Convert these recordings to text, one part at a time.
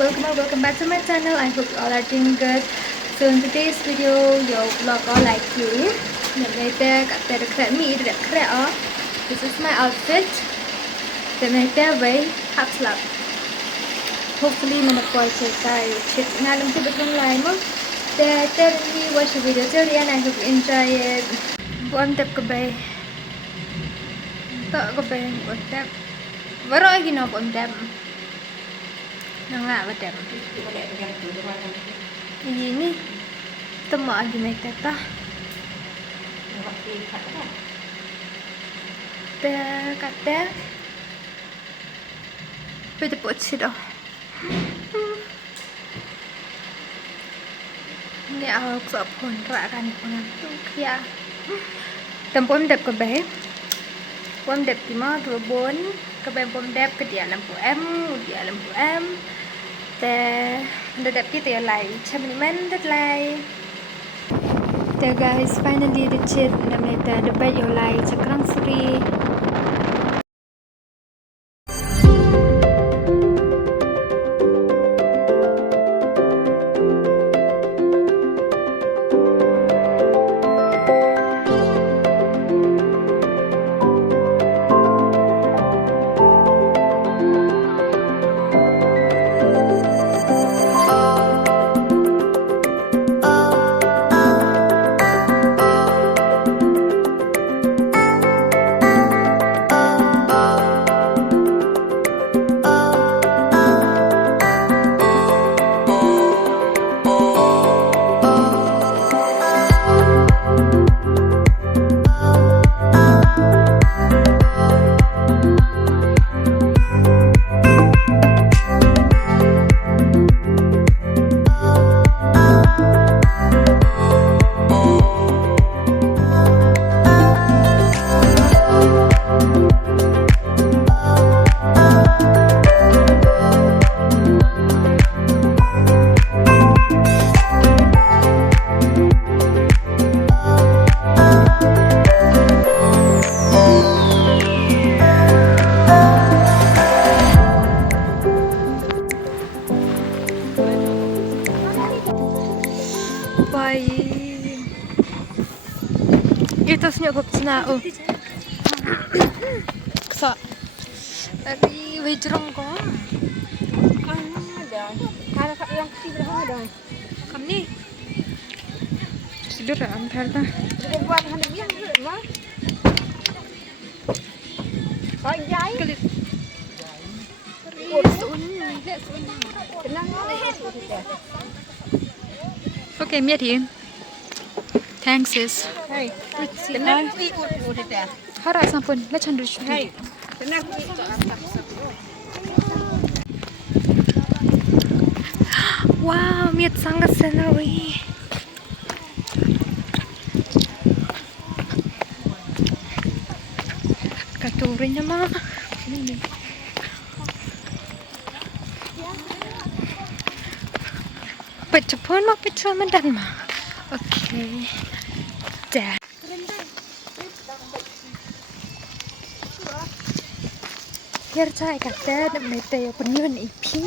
welcome back to my channel. I hope you all are doing good. So in today's video, your vlog all like you. This is my outfit. Hopefully mình quay trở lại chuyện ngay lần thứ được lại mất. Tell me watch the video till the end. I hope you enjoy it. Buông tép cái bay. Tớ cái bay buông tép. Vẫn rồi khi nào buông tép. Nang lah macam ini temu lagi mereka ta kata pada potsi dah ni aku sapon rakan pengantuk ya tempom đẹp của bé pom đẹp thì mà vừa bốn các bạn pom đẹp cái dia lampu emแต่đẹp kita ya lai chaman that lai there guys finally the chat namanya the bed yo lai Krang suri itu senyum kopcina kesa dari wejrong ko ada kalau yang kecil ada kami tidur antar dah buat hendak biang mah bajai okay miết hiện thanks sis hey harap sampun let's handle hey wow miet sangat senang katurinya mah Pun mau pecah mendan mah okay dah biar saya kata nak mereka yang penyuan IP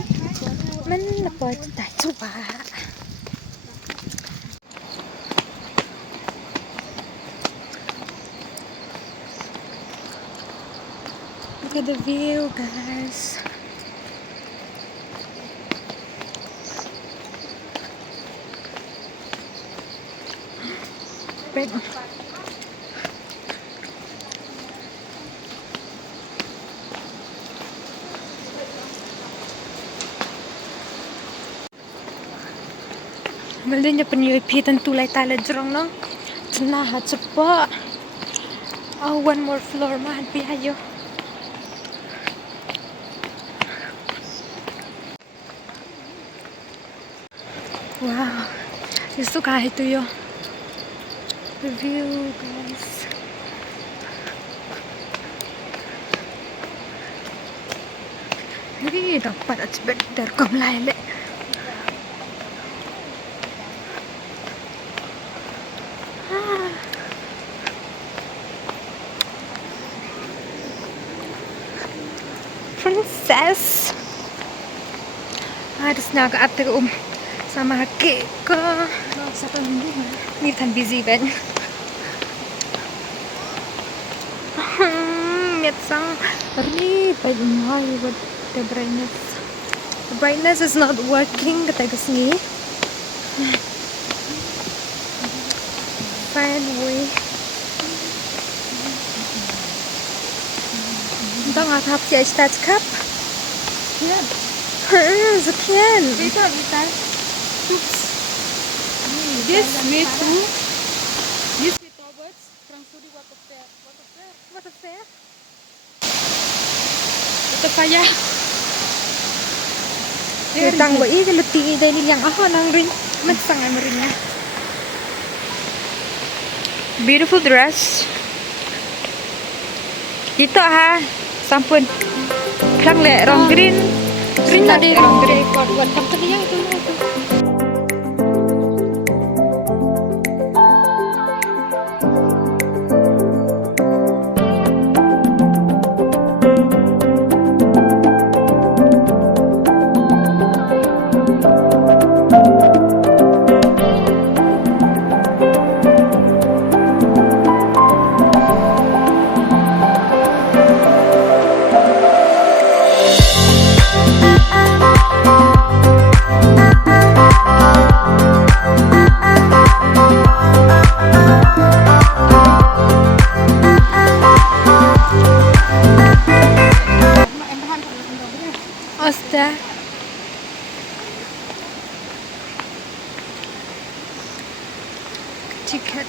mana boleh tak cuba look at the view guys big Malin niya panipitan tulay tala jurong no. Tanahat cepat. Oh, one more floor man pihayo. Wow. Gusto kahit ito yo. The view guys. Hindi dapat at better kung lale. Princess. Terus naga ate sama hake ke ni tan busy ben. Miat sang ri pa my what the brightness. The brightness is not working kata kesini. Finally. Entah ngapa sih start cup. Ja, Sekian. Vita. Oops. This way too. This way towards Krang suri waterfall. What is that? Waterfall ya. Tang ba i keleti dari yang nang ring. Masang ringnya. Beautiful dress. Itu sampun. Krang le rong green. Green Sudah deh. rong green. Buat company yang itu. Osta. Tiket.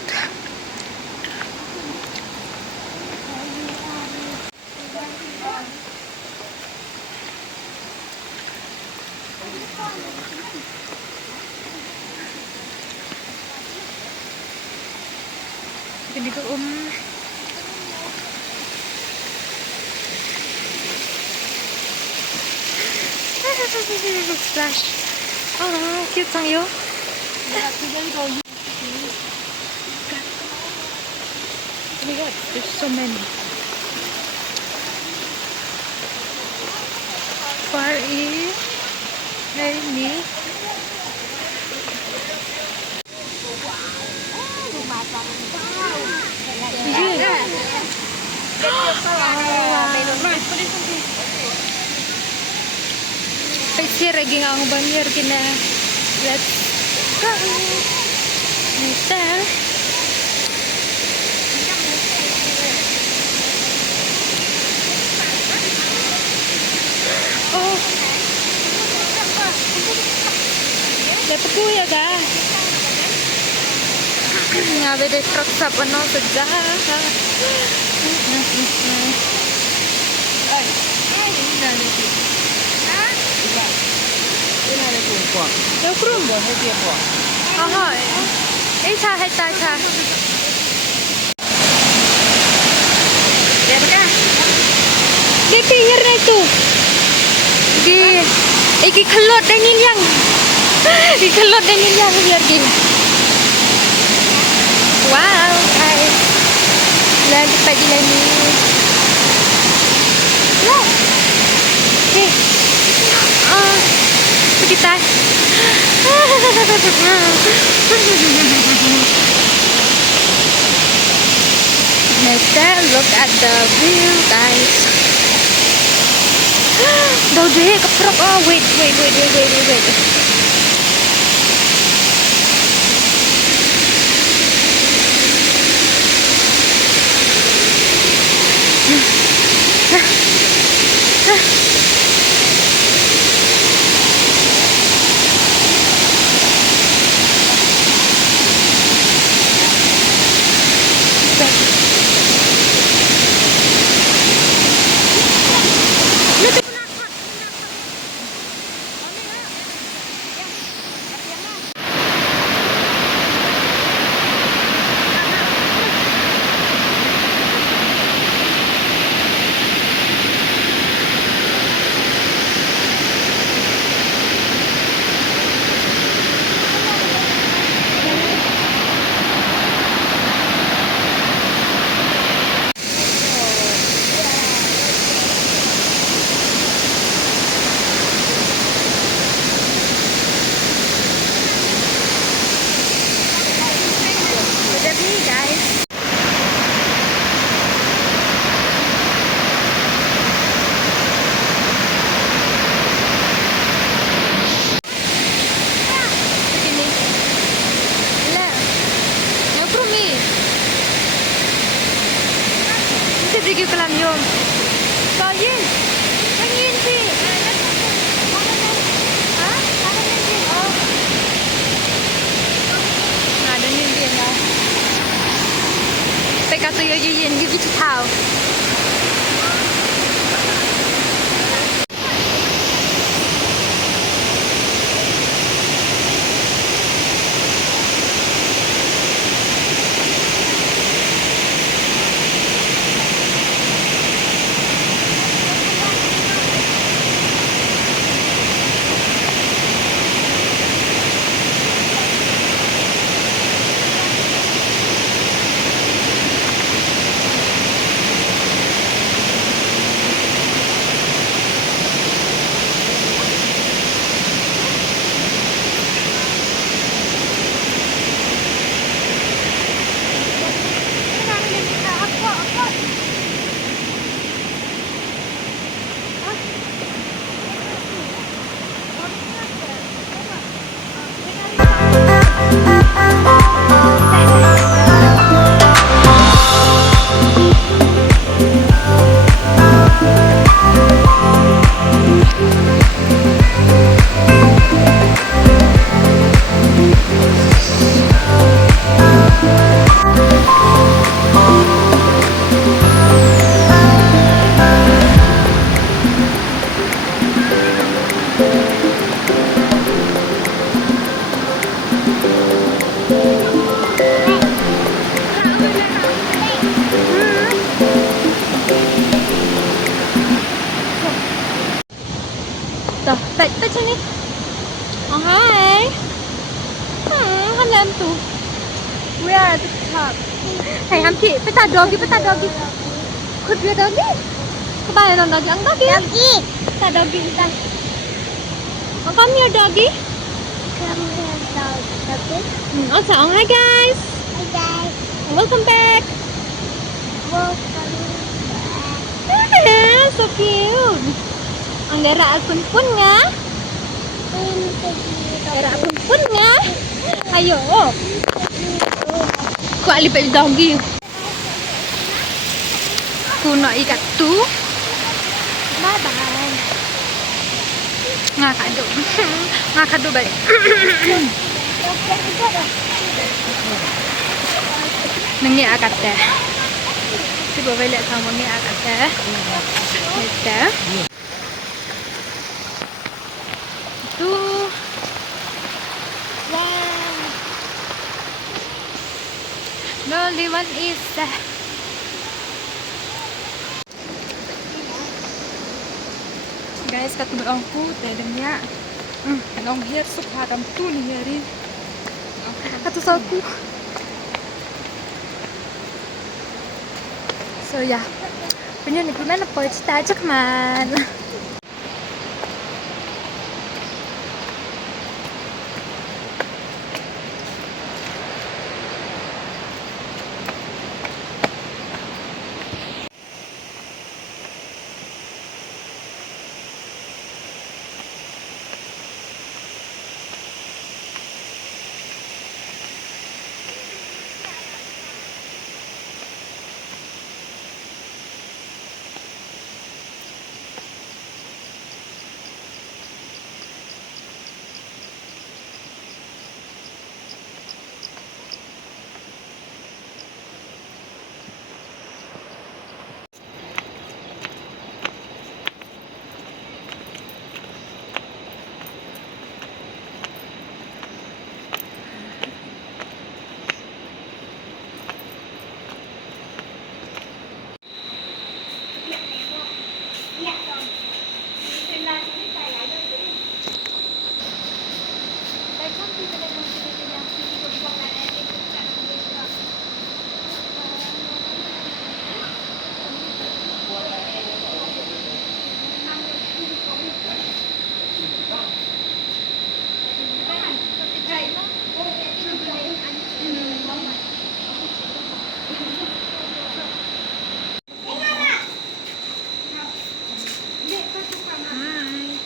Jadi ke splash. Oh, cute sang yo. Oh my god, there's so many. Far East. Ini. Picture lagi ngang banjir kina. Let's go. Kita. Oh. Dapat ko ya ga. Ngabe de truck sa ano sa Đâu có room. Hỏi. Ấy cha hay ta cha. Di pinggir na itu. Iki kelot dan yang. Iki kelot dan yang biar gini. Wow, guys. Lagi pagi lagi. No. Hey. Kita. Let's look at the view, guys. Đâu dễ keprok. Oh, wait. Tuh, baca sini. Oh, hai. Không làm tù. We are at the top. Hey, ham chị, peta doggy. Could be a doggy? Kebayang dong doggy, ang doggy. Peta doggy kita. Oh, come here doggy. Also, oh, hi guys. Welcome back. So cute. Ang dara pun nga. Dara pun nga. Ayo. Ku alipay doggy. Kuno ikat tu. Bye bye. Ngakado balik. Nangi akat deh. Coba balik sama ni akat deh. Kita. Itu. Wow. The only one is guys, katu berongku tadanya. Nong hier sup hadam tu ni hari. Katu salku. So ya. Punya ni guna na po cita ajak man.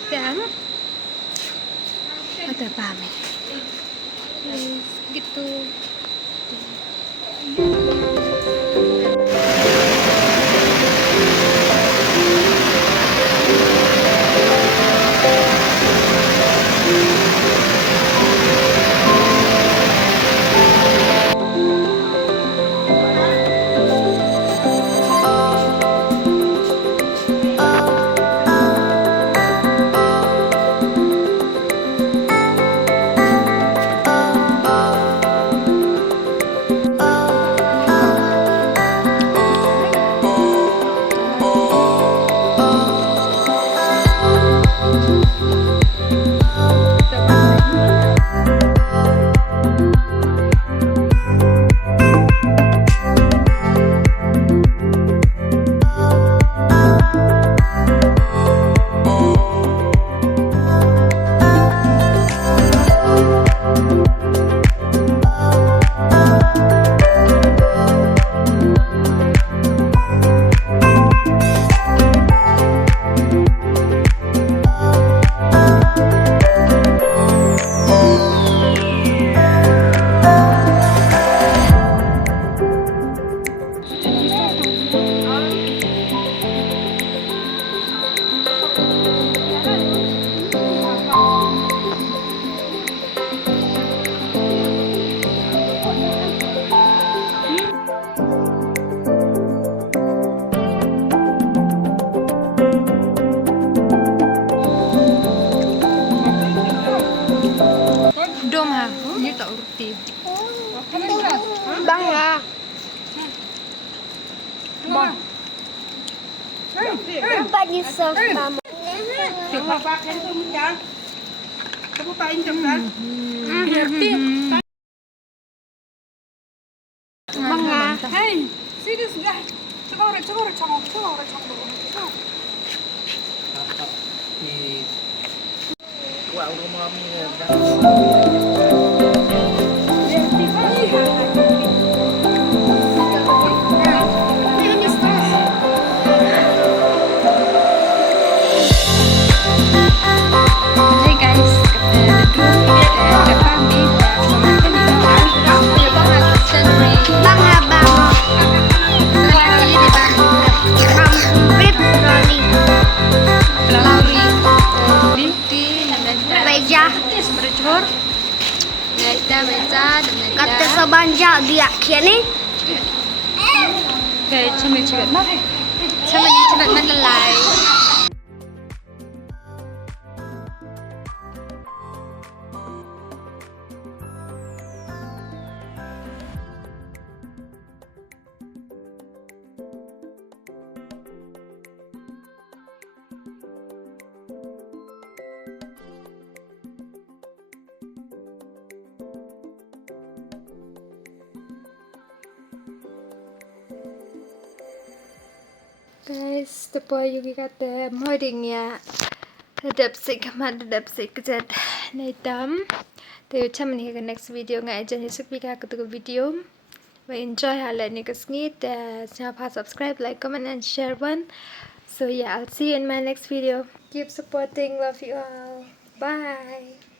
Dan ada pamit gitu. Dom ha, như tàu roti. Bang lah. Bang. But you so fun. Chụp vào bác em không muốn chán. Không có phải anh chụp ra. Manga. Hey, see this guy. Coba congok. Wow, rumah Hey guys, ada kami Bang abang Kamprit Roli Beja berjur. Beca Kata sebanja dia kini Về cho mình chuyện mất. Cho mình chuyện mất lại. Guys, tepo yuki kata moding ya. Hadap sik kejet naitam. Thì chăm mình cái next video ngày trên hết sức cái video và enjoy halani cái ngit snap subscribe like comment and share one. So yeah, I'll see you in my next video. Keep supporting, love you all, bye.